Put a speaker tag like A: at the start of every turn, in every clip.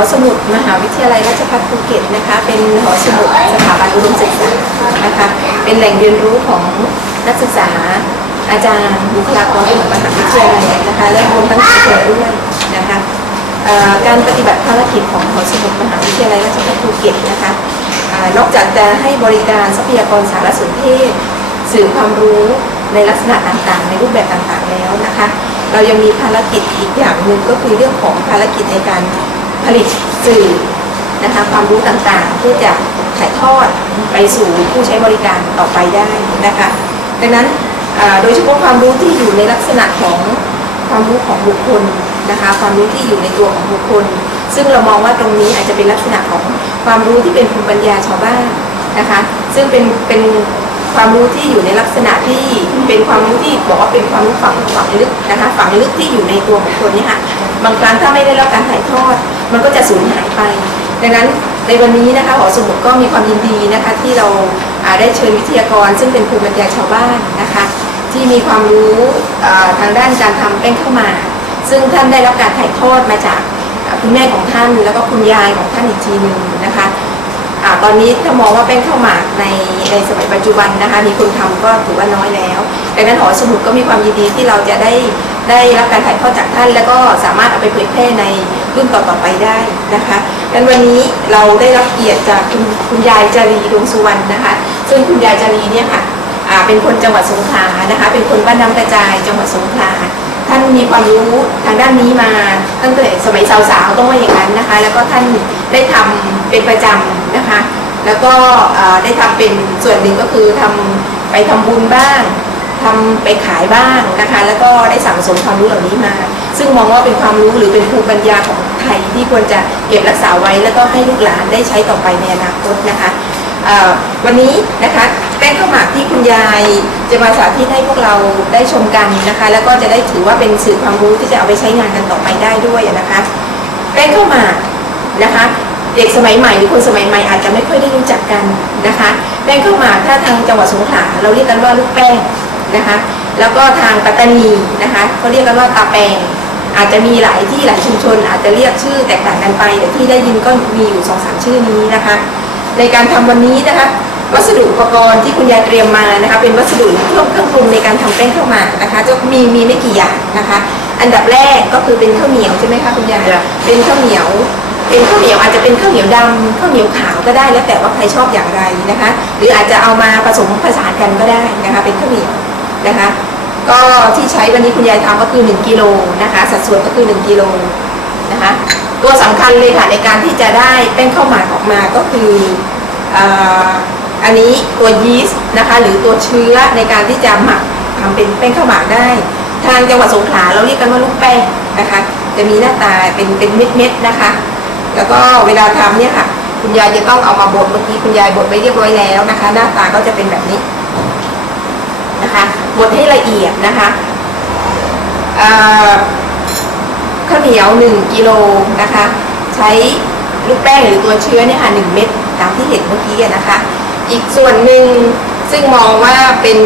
A: อสมุดมหาวิทยาลัยราชภัฏภูเก็ตนะคะ เป็นหอสมุดสถาบันอุดมศึกษานะคะ เป็นแหล่งเรียนรู้ของนักศึกษา อาจารย์บุคลากรของมหาวิทยาลัยนะคะ และรวมทั้งชุมชนด้วยนะคะการปฏิบัติภารกิจของหอสมุดมหาวิทยาลัยราชภัฏภูเก็ตนะคะนอกจากจะให้บริการทรัพยากรสารสนเทศ สื่อความรู้ในลักษณะต่างๆ ในรูปแบบต่างๆแล้วนะคะ เรายังมีภารกิจอีกอย่างหนึ่งก็คือเรื่องของภารกิจในการ ผลิตสื่อนะคะความรู้ต่างๆ เพื่อจะถ่ายทอดไปสู่ผู้ใช้บริการต่อไปได้นะคะ ดังนั้นโดยเฉพาะความรู้ที่อยู่ในลักษณะของความรู้ของบุคคลนะคะ ความรู้ที่อยู่ในตัวของบุคคล ซึ่งเรามองว่าตรงนี้อาจจะเป็นลักษณะของความรู้ที่เป็นภูมิปัญญาชาวบ้านนะคะ ซึ่งเป็นเป็น ความรู้ที่อยู่ในลักษณะที่เป็นความรู้ที่บอกว่าเป็นความรู้ฝังฝังลึกนะคะฝังลึกที่อยู่ในตัวบุคคลนี่ค่ะบางครั้งถ้าไม่ได้รับการถ่ายทอด มันก็จะสูญหายไป ดังนั้นในวันนี้นะคะหอสมุดก็มีความยินดีนะคะที่เราได้เชิญวิทยากร ซึ่งเป็นภูมิปัญญาชาวบ้านนะคะที่มีความรู้ทางด้านการทำแป้งข้าวหมากซึ่งท่านได้รับการถ่ายทอดมาจากคุณแม่ของท่าน แล้วก็คุณยายของท่านอีกทีหนึ่งนะคะ อาตอนนี้ถ้ามองว่าแป้งข้าวหมากในในสมัยปัจจุบันนะคะ มีคนทำก็ถือว่าน้อยแล้วดังนั้นหอสมุดก็มีความยินดีที่เราจะได้ได้รับการถ่ายทอดจากท่าน แล้วก็สามารถเอาไปเผยแพร่ในรุ่นต่อๆไปได้นะคะดังนั้นวันนี้เราได้รับเกียรติจากคุณคุณยายจารีดวงสุวรรณนะคะ ซึ่งคุณยายจารีเนี่ยค่ะอ่าเป็นคนจังหวัดสงขลานะคะ เป็นคนบ้านน้ำกระจายจังหวัดสงขลา ท่านมีความรู้ทางด้านนี้มาตั้งแต่สมัยสาวๆต้องว่าอย่างนั้นนะคะ แล้วก็ท่านได้ทำเป็นประจำนะคะ แล้วก็ได้ทำเป็นส่วนหนึ่งก็คือทำไปทำบุญบ้างทำไปขายบ้างนะคะ แล้วก็ได้สั่งสมความรู้เหล่านี้มา ซึ่งมองว่าเป็นความรู้หรือเป็นภูมิปัญญาของไทยที่ควรจะเก็บรักษาไว้ แล้วก็ให้ลูกหลานได้ใช้ต่อไปในอนาคตนะคะ วันนี้นะคะแป้งข้าวหมากที่คุณยายจะมาสาธิตให้พวกเราได้ชมกันนะคะ แล้วก็จะได้ถือว่าเป็นสื่อความรู้ที่จะเอาไปใช้งานกันต่อไปได้ด้วยนะคะ แป้งข้าวหมากนะคะ เด็กสมัยใหม่หรือคนสมัยใหม่อาจจะไม่ค่อยได้รู้จักกันนะคะ แป้งข้าวหมากถ้าทางจังหวัดสงขลาเราเรียกกันว่าลูกแป้งนะคะ แล้วก็ทางปัตตานีนะคะเขาเรียกกันว่าตาแปงอาจจะมีหลายที่หลายชุมชน อาจจะเรียกชื่อแตกต่างกันไปแต่ที่ได้ยินก็มีอยู่สองสามชื่อนี้นะคะ ในการทำวันนี้นะคะ วัสดุอุปกรณ์ที่คุณยายเตรียมมานะคะ เป็นวัสดุเครื่องเครื่องปรุงในการทำแป้งข้าวหมากนะคะ จะมีมีไม่กี่อย่างนะคะ อันดับแรกก็คือเป็นข้าวเหนียวใช่ไหมคะคุณยาย
B: จ้ะ
A: เป็นข้าวเหนียวเป็นข้าวเหนียวอาจจะเป็นข้าวเหนียวดำข้าวเหนียวขาวก็ได้แล้วแต่ว่าใครชอบอย่างไรนะคะ หรืออาจจะเอามาผสมผสานกันก็ได้นะคะเป็นข้าวเหนียวนะคะ ก็ที่ใช้วันนี้คุณยายทำก็คือ1กิโลนะคะ สัดส่วนก็คือ1กิโลนะคะ ตัวสำคัญเลยค่ะในการที่จะได้แป้งข้าวหมากออกมาก็คืออันนี้ตัวยีสต์นะคะหรือตัวเชื้อในการที่จะหมักทำเป็นแป้งข้าวหมากได้ ทางจังหวัดสงขลาเราเรียกกันว่าลูกแป้งนะคะ จะมีหน้าตาเป็นเป็นเม็ดๆนะคะ แล้วก็เวลาทำเนี่ยค่ะ คุณยายจะต้องเอามาบดเมื่อกี้คุณยายบดไว้เรียบร้อยแล้วนะคะ หน้าตาก็จะเป็นแบบนี้นะคะบดให้ละเอียดนะคะ ข้าวเหนียวหนึ่งกิโลนะคะ ใช้ลูกแป้งหรือตัวเชื้อเนี่ยค่ะหนึ่งเม็ดตามที่เห็นเมื่อกี้นะคะ อีกส่วนหนึ่งซึ่งมองว่าเป็น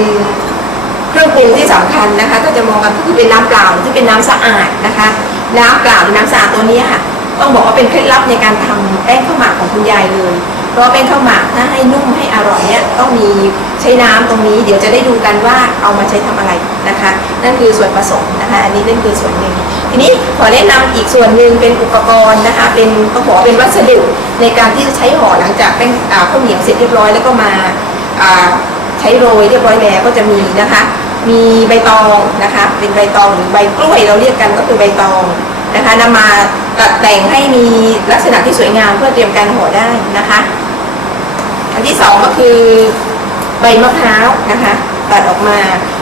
A: เครื่องปรุงที่สำคัญนะคะถ้าจะมองกันก็คือเป็นน้ำเปล่าที่เป็นน้ำสะอาดนะคะ น้ำเปล่าหรือน้ำสะอาดตัวนี้ค่ะ ต้องบอกว่าเป็นเคล็ดลับในการทำแป้งข้าวหมากของคุณยายเลย เพราะแป้งข้าวหมากถ้าให้นุ่มให้อร่อยเนี่ยต้องมีใช้น้ำตรงนี้ เดี๋ยวจะได้ดูกันว่าเอามาใช้ทำอะไรนะคะ นั่นคือส่วนผสมนะคะ อันนี้นั่นคือส่วนหนึ่ง ทีนี้ขอแนะนำอีกส่วนหนึ่งเป็นอุปกรณ์นะคะเป็นต้องบอกว่าเป็นวัสดุในการที่จะใช้ห่อหลังจากแป้งข้าวเหนียวเสร็จเรียบร้อยแล้วก็มาอ่าใช้โรยเรียบร้อยแล้วก็จะมีนะคะ มีใบตองนะคะเป็นใบตองหรือใบกล้วยเราเรียกกันก็คือใบตองนะคะนำมาตัดแต่งให้มีลักษณะที่สวยงามเพื่อเตรียมการห่อได้นะคะอันที่สองก็คือใบมะพร้าวนะคะตัดออกมา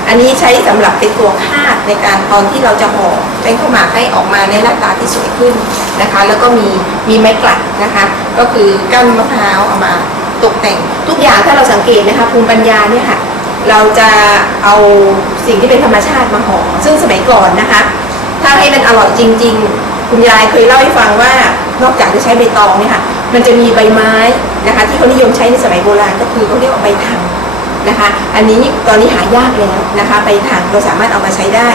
A: อันนี้ใช้สำหรับเป็นตัวคาดในการตอนที่เราจะห่อแป้งข้าวหมากให้ออกมาในหน้าตาที่สวยขึ้นนะคะ แล้วก็มีมีไม้กลัดนะคะ ก็คือก้านมะพร้าวเอามาตกแต่ง ทุกอย่างถ้าเราสังเกตนะคะภูมิปัญญาเนี่ยค่ะเราจะเอาสิ่งที่เป็นธรรมชาติมาห่อซึ่งสมัยก่อนนะคะ ถ้าให้มันอร่อยจริง ๆ คุณยายเคยเล่าให้ฟังว่านอกจากจะใช้ใบตองเนี่ยค่ะมันจะมีใบไม้นะคะ ที่เขานิยมใช้ในสมัยโบราณก็คือเขาเรียกว่าใบถัง นะคะ อันนี้ตอนนี้หายากแล้วนะคะใบถังเราสามารถเอามาใช้ได้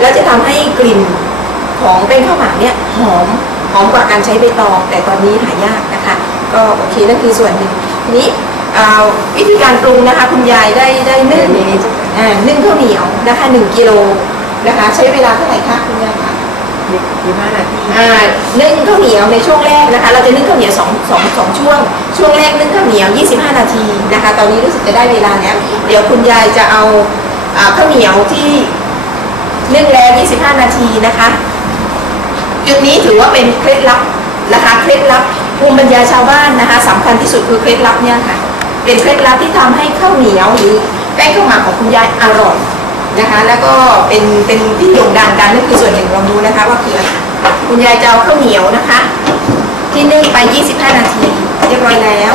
A: แล้วจะทำให้กลิ่นของแป้งข้าวหมากเนี่ยหอมหอมกว่าการใช้ใบตองแต่ตอนนี้หายากนะคะ ก็โอเคนั่นคือส่วนหนึ่งทีนี้อ่าวิธีการปรุงนะคะคุณยายได้ได้นึ่งอ่านึ่งข้าวเหนียวนะคะหนึ่งกิโลนะคะ ใช้เวลาเท่าไหร่คะคุณยายคะ
B: ยี่ห้านาที
A: อ่านึ่งข้าวเหนียวในช่วงแรกนะคะ เราจะนึ่งข้าวเหนียวสองสองสองช่วง ช่วงแรกนึ่งข้าวเหนียว 25 นาทีนะคะ ตอนนี้รู้สึกจะได้เวลาแล้ว เดี๋ยวคุณยายจะเอาข้าวเหนียวที่นึ่งแล้ว 25 นาทีนะคะ จุดนี้ถือว่าเป็นเคล็ดลับนะคะ เคล็ดลับภูมิปัญญาชาวบ้านนะคะสำคัญที่สุดคือเคล็ดลับเนี่ยค่ะ เป็นเคล็ดลับที่ทำให้ข้าวเหนียวหรือแป้งข้าวหมากของคุณยายอร่อย นะคะแล้วก็เป็นเป็นที่โด่งดังกันนั่นคือส่วนหนึ่งลองดูนะคะว่าคืออะไรคุณยายจะเอาข้าวเหนียวนะคะ ที่นึ่งไป 25 นาที เรียบร้อยแล้ว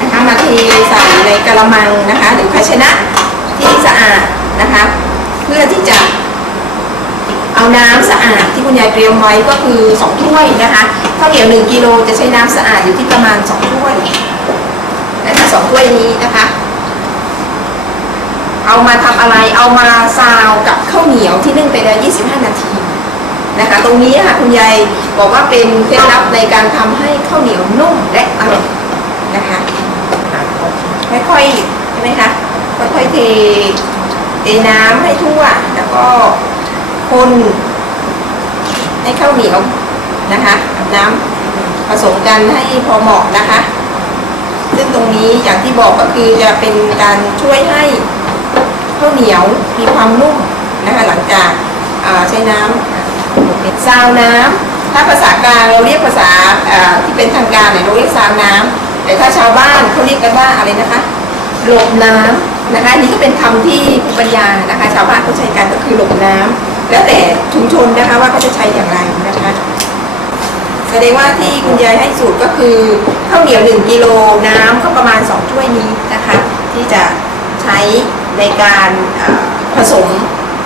A: นะคะมาเทใส่ในกระมังนะคะ หรือภาชนะที่สะอาดนะคะ เพื่อที่จะเอาน้ำสะอาดที่คุณยายเตรียมไว้ก็คือ 2 ถ้วยนะคะข้าวเหนียว1กิโลจะใช้น้ำสะอาดอยู่ที่ประมาณ 2 ถ้วยนะคะสองถ้วยนี้นะคะ เอามาทำอะไรเอามาซาวกับข้าวเหนียวที่นึ่งไปแล้ว 25 นาทีนะคะ ตรงนี้ค่ะคุณยายบอกว่าเป็นเคล็ดลับในการทำให้ข้าวเหนียวนุ่มและอร่อยนะคะค่อยๆใช่ไหมคะค่อยๆเทเทน้ำให้ทั่ว แล้วก็คนให้ข้าวเหนียวนะคะกับน้ำผสมกันให้พอเหมาะนะคะ ซึ่งตรงนี้อย่างที่บอกก็คือจะเป็นการช่วยให้ ข้าวเหนียวมีความนุ่มนะคะหลังจากใช้น้ำซาวน้ำถ้าภาษากลางเราเรียกภาษาที่เป็นทางการเนี่ยเราเรียกซาวน้ำแต่ถ้าชาวบ้านเขาเรียกกันว่าอะไรนะคะหลบน้ำนะคะนี่ก็เป็นคำที่ปัญญานะคะชาวบ้านเขาใช้กันก็คือหลบน้ำแล้วแต่ชุมชนนะคะว่าเขาจะใช้อย่างไรนะคะแสดงว่าที่คุณยายให้สูตรก็คือข้าวเหนียวหนึ่งกิโลน้ำก็ประมาณสองถ้วยนี้นะคะ ที่จะใช้ ในการเอ่อผสม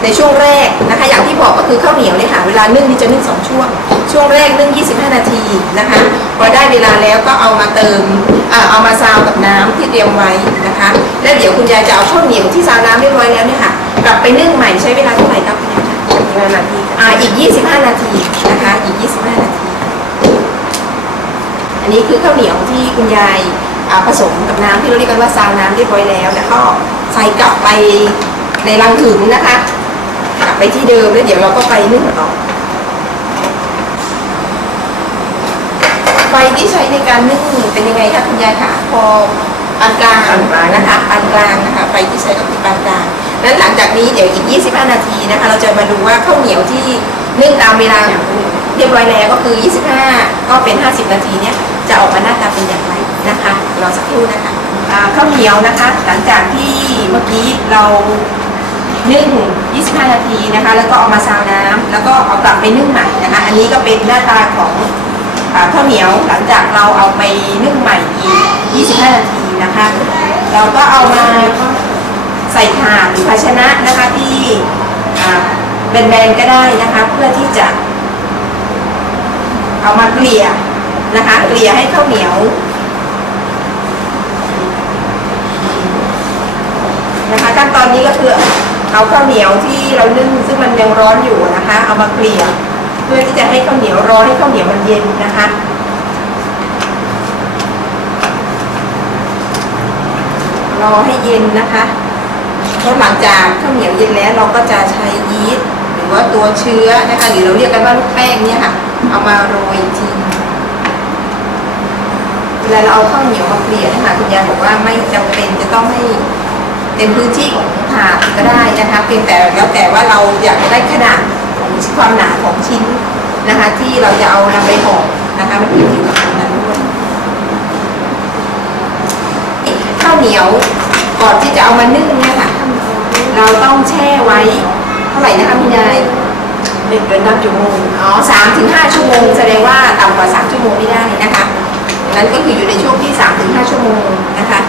A: ในช่วงแรกนะคะอย่างที่บอกก็คือข้าวเหนียวเนี่ยค่ะเวลานึ่งนี่จะนึ่งสองช่วง ช่วงแรกนึ่ง 25 นาทีนะคะพอได้เวลาแล้วก็เอามาเติมอ่าเอามาซาวกับน้ำที่เตรียมไว้นะคะ แล้วเดี๋ยวคุณยายจะเอาข้าวเหนียวที่ซาวน้ำเรียบร้อยแล้วเนี่ยค่ะกลับไปนึ่งใหม่ใช้เวลาเท่าไหร่ครับคุณยายคะ
B: ยี่ห้านาที
A: อ่าอีก 25 นาทีนะคะอีก 25 นาที อันนี้คือข้าวเหนียวที่คุณยายอ่า ผสมกับน้ำที่เราเรียกกันว่าซาวน้ำเรียบร้อยแล้วแล้วก็ใส่กลับไปในรังถึงนะคะ กลับไปที่เดิมแล้วเดี๋ยวเราก็ไปนึ่งต่อไฟที่ใช้ในการนึ่งเป็นยังไงคะคุณยายคะพอปานกลางนะคะปานกลางนะคะไฟที่ใช้ก็คือปานกลางนั้นหลังจากนี้เดี๋ยวอีก 25 นาทีนะคะ เราจะมาดูว่าข้าวเหนียวที่นึ่งตามเวลาเรียบร้อยแล้วก็คือ 25 ก็เป็น 50 นาทีเนี้ยจะออกมาหน้าตาเป็นอย่างไร นะคะรอสักครู่นะคะอ่าข้าวเหนียวนะคะ หลังจากที่เมื่อกี้เรานึ่ง 25 นาทีนะคะ แล้วก็เอามาซาวน้ำแล้วก็เอากลับไปนึ่งใหม่นะคะ อันนี้ก็เป็นหน้าตาของอาข้าวเหนียวหลังจากเราเอาไปนึ่งใหม่อีก 25 นาทีนะคะ เราก็เอามาใส่ถาดหรือภาชนะนะคะที่อ่าแบนๆก็ได้นะคะ เพื่อที่จะ เอามาเกลี่ยนะคะ เกลี่ยให้ข้าวเหนียว นะคะขั้นตอนนี้ก็คือเอาข้าวเหนียวที่เรานึ่งซึ่งมันยังร้อนอยู่นะคะ เอามาเกลี่ยเพื่อที่จะให้ข้าวเหนียวร้อนให้ข้าวเหนียวมันเย็นนะคะรอให้เย็นนะคะแล้วหลังจากข้าวเหนียวเย็นแล้วเราก็จะใช้ยีสต์หรือว่าตัวเชื้อนะคะหรือเราเรียกกันว่าลูกแป้งเนี่ยค่ะ เอามาโรยอีกทีเวลาเราเอาข้าวเหนียวมาเกลี่ยนะคะคุณยายบอกว่าไม่จำเป็นจะต้องให้ เต็มพื้นที่ของถาดก็ได้นะคะเพียงแต่แล้วแต่ว่าเราอยากจะได้ขนาดของความหนาของชิ้นนะคะ ที่เราจะเอานำไปห่อนะคะมันอยู่ที่ตรงนั้นด้วยข้าวเหนียวก่อนที่จะเอามานึ่งเนี่ยค่ะเราต้องแช่ไว้เท่าไหร่นะคะคุณยาย
B: ไม่เกินนับชั่วโมง
A: อ๋อสามถึงห้าชั่วโมงแสดงว่าต่ำกว่าสามชั่วโมงไม่ได้นะคะนั้นก็คืออยู่ในช่วงที่สามถึงห้าชั่วโมงนะคะ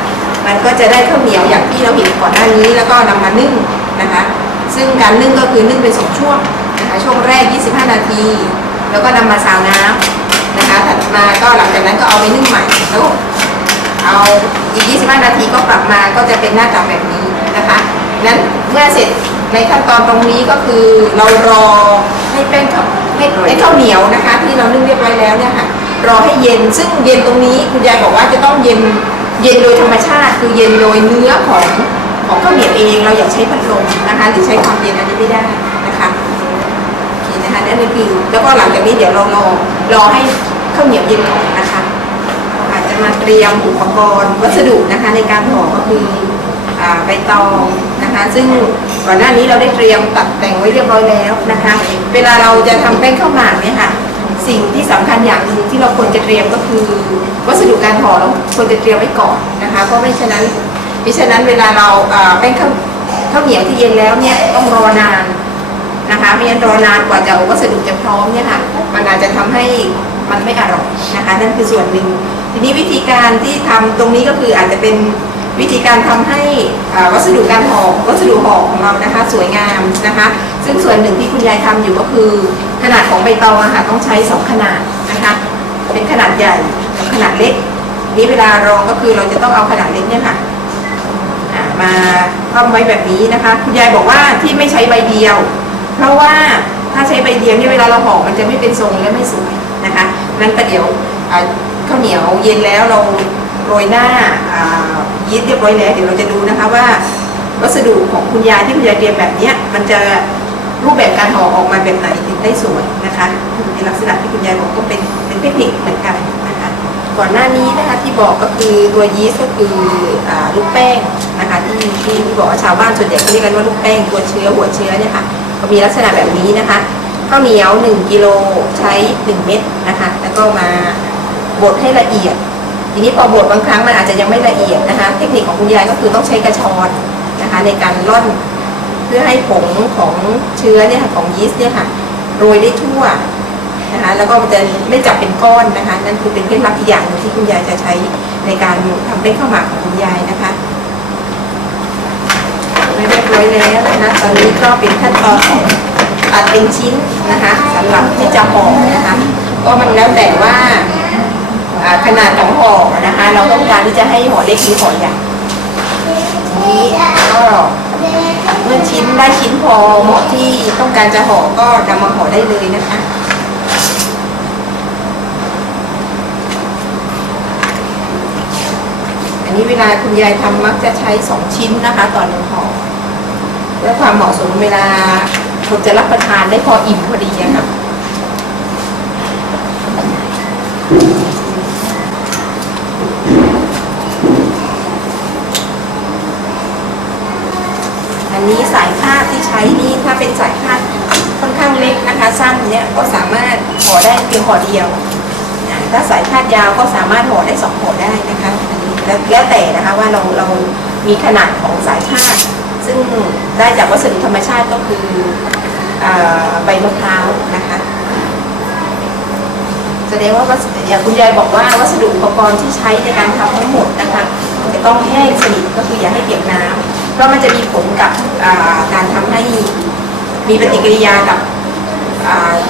A: มันก็จะได้ข้าวเหนียวอย่างที่เราเห็นก่อนหน้านี้ แล้วก็นำมานึ่งนะคะ ซึ่งการนึ่งก็คือนึ่งเป็นสองช่วงนะคะช่วงแรก 25 นาที แล้วก็นำมาซาวน้ำนะคะถัดมาก็หลังจากนั้นก็เอาไปนึ่งใหม่แล้วเอาอีก 25 นาทีก็กลับมาก็จะเป็นหน้าตาแบบนี้นะคะนั้นเมื่อเสร็จในขั้นตอนตรงนี้ก็คือเรารอให้แป้งข้าวให้ให้ข้าวเหนียวนะคะ ที่เรานึ่งเรียบร้อยแล้วเนี่ยค่ะรอให้เย็นซึ่งเย็นตรงนี้คุณยายบอกว่าจะต้องเย็น เย็นโดยธรรมชาติ คือเย็นโดยเนื้อของของข้าวเหนียวเองเราอย่าใช้พัดลมนะคะ หรือใช้ความเย็นอันนี้ไม่ได้นะคะโอเคนะคะนั่นคือแล้วก็หลังจากนี้เดี๋ยวเรารอรอให้ข้าวเหนียวเย็นก่อนนะคะอาจจะมาเตรียมอุปกรณ์วัสดุนะคะในการห่อก็คือใบตองนะคะ ซึ่งก่อนหน้านี้เราได้เตรียมตัดแต่งไว้เรียบร้อยแล้วนะคะ เวลาเราจะทำแป้งข้าวหมากเนี่ยค่ะ สิ่งที่สำคัญอย่างหนึ่งที่เราควรจะเตรียมก็คือ วัสดุการห่อเราควรจะเตรียมไว้ก่อนนะคะเพราะไม่ฉะนั้นมิฉะนั้นเวลาเราแป้งข้าวข้าวเหนียวที่เย็นแล้วเนี่ยต้องรอนานนะคะไม่งั้นรอนานกว่าจะวัสดุจะพร้อมเนี่ยค่ะมันอาจจะทำให้มันไม่อร่อยนะคะนั่นคือส่วนหนึ่งทีนี้วิธีการที่ทำตรงนี้ก็คืออาจจะเป็นวิธีการทำให้วัสดุการห่อวัสดุห่อของเรานะคะ สวยงามนะคะ ซึ่งส่วนหนึ่งที่คุณยายทำอยู่ก็คือ ขนาดของใบตองอะค่ะต้องใช้สองขนาดนะคะเป็นขนาดใหญ่กับขนาดเล็ก นี่เวลารองก็คือเราจะต้องเอาขนาดเล็กเนี่ยค่ะมาคว่ำไว้แบบนี้นะคะ คุณยายบอกว่าที่ไม่ใช้ใบเดียว เพราะว่าถ้าใช้ใบเดียวเนี่ยเวลาเราห่อมันจะไม่เป็นทรงและไม่สวยนะคะนั้นประเดี๋ยวข้าวเหนียวเย็นแล้วเราโรยหน้าายีสต์เรียบร้อยแล้วเดี๋ยวเราจะดูนะคะว่า วัสดุของคุณยายที่คุณยายเตรียมแบบนี้มันจะ รูปแบบการห่อออกมาแบบไหนถึงได้สวยนะคะในลักษณะที่คุณยายบอกก็เป็นเป็นเทคนิคเหมือนกันนะคะก่อนหน้านี้นะคะที่บอกก็คือตัวยีสต์ก็คือลูกแป้งนะคะที่ที่ที่บอกว่าชาวบ้านส่วนใหญ่เขาเรียกกันว่าลูกแป้งตัวเชื้อหัวเชื้อเนี่ยค่ะก็มีลักษณะแบบนี้นะคะข้าวเหนียว 1กิโลใช้ 1 เม็ดนะคะแล้วก็มาบดให้ละเอียด ทีนี้พอบดบางครั้งมันอาจจะยังไม่ละเอียดนะคะ เทคนิคของคุณยายก็คือต้องใช้กระชอนนะคะในการร่อน เพื่อให้ผงของเชื้อเนี่ยค่ะของยีสต์เนี่ยค่ะโรยได้ทั่วนะคะแล้วก็มันจะไม่จับเป็นก้อนนะคะ นั่นคือเป็นเคล็ดลับอีกอย่างหนึงที่คุณยายจะใช้ในการทำเป็นข้าวหมากของคุณยายนะคะไม่เรียบร้อยแล้วนะคะตอนนี้ก็เป็นขั้นตอนของตัดเป็นชิ้นนะคะสำหรับที่จะห่อนะคะ ก็มันแล้วแต่ว่าอ่าขนาดของห่อนะคะ เราต้องการที่จะให้ห่อเล็กหรือห่อใหญ่นี้ก็ เมื่อชิ้นได้ชิ้นพอเหมาะที่ต้องการจะห่อก็นำมาห่อได้เลยนะคะอันนี้เวลาคุณยายทำมักจะใช้สองชิ้นนะคะต่อหนึ่งห่อเพื่อความเหมาะสมเวลาคนจะรับประทานได้พออิ่มพอดีนะค่ะ นี้สายคาดที่ใช้นี่ถ้าเป็นสายคาดค่อนข้างเล็กนะคะสั้นเนี่ยก็สามารถห่อได้เพียงห่อเดียวถ้าสายคาดยาวก็สามารถห่อได้สองห่อได้นะคะแล้วแล้วแต่นะคะว่าเราเรามีขนาดของสายคาดซึ่งได้จากวัสดุธรรมชาติก็คืออใบมะพร้าวนะคะแสดงว่าวัสดุอย่างคุณยายบอกว่าวัสดุอุปกรณ์ที่ใช้ในการทำทั้งหมดนะคะจะต้องแห้งสนิทก็คืออย่าให้เปียกน้ำเพราะมันจะมีผลกับอ่าการทำให้ มีปฏิกิริยากับ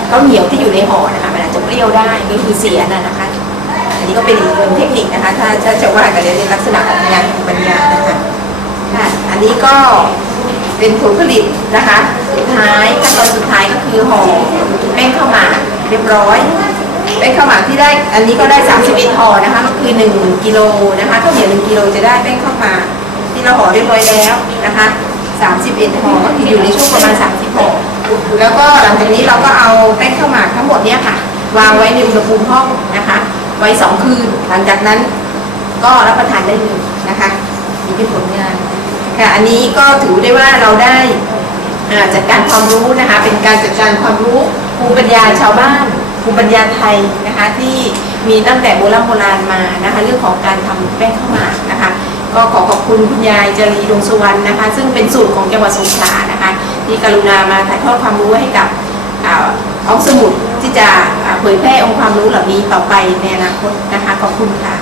A: ข้าวเหนียวที่อยู่ในห่อนะคะมันอาจจะเปรี้ยวได้ก็คือเสียน่ะนะคะ อันนี้ก็เป็นอีกหนึ่งเทคนิคนะคะ ถ้าถ้าจะว่ากันในลักษณะของงานบรรยายนะคะค่ะอันนี้ก็เป็นผลผลิตนะคะสุดท้ายขั้นตอนสุดท้ายก็คือห่อแป้งข้าวหมากเรียบร้อยแป้งข้าวหมากที่ได้อันนี้ก็ได้31ห่อนะคะก็คือ1กิโลนะคะข้าวเหนียว1กิโลจะได้แป้งข้าวหมากที่เราห่อเรียบร้อยแล้วนะคะ 31ห่อก็คืออยู่ในช่วงประมาณ30ห่อแล้วก็หลังจากนี้เราก็เอาแป้งข้าวหมากทั้งหมดเนี่ยค่ะ วางไว้ในอุณหภูมิห้องนะคะ ไว้สองคืน หลังจากนั้นก็รับประทานได้เลยนะคะนี่เป็นผลงานค่ะอันนี้ก็ถือได้ว่าเราได้อาจัดการความรู้นะคะ เป็นการจัดการความรู้ภูมิปัญญาชาวบ้านภูมิปัญญาไทยนะคะที่มีตั้งแต่โบราณโบราณมานะคะ เรื่องของการทำแป้งข้าวหมากนะคะ ก็ขอขอบคุณคุณยายจรีดวงสุวรรณนะคะ ซึ่งเป็นสูตรของจังหวัดสงขลานะคะที่กรุณามาถ่ายทอดความรู้ให้กับห้องสมุดที่จะเผยแพร่องค์ความรู้เหล่านี้ต่อไปในอนาคตนะคะขอบคุณค่ะ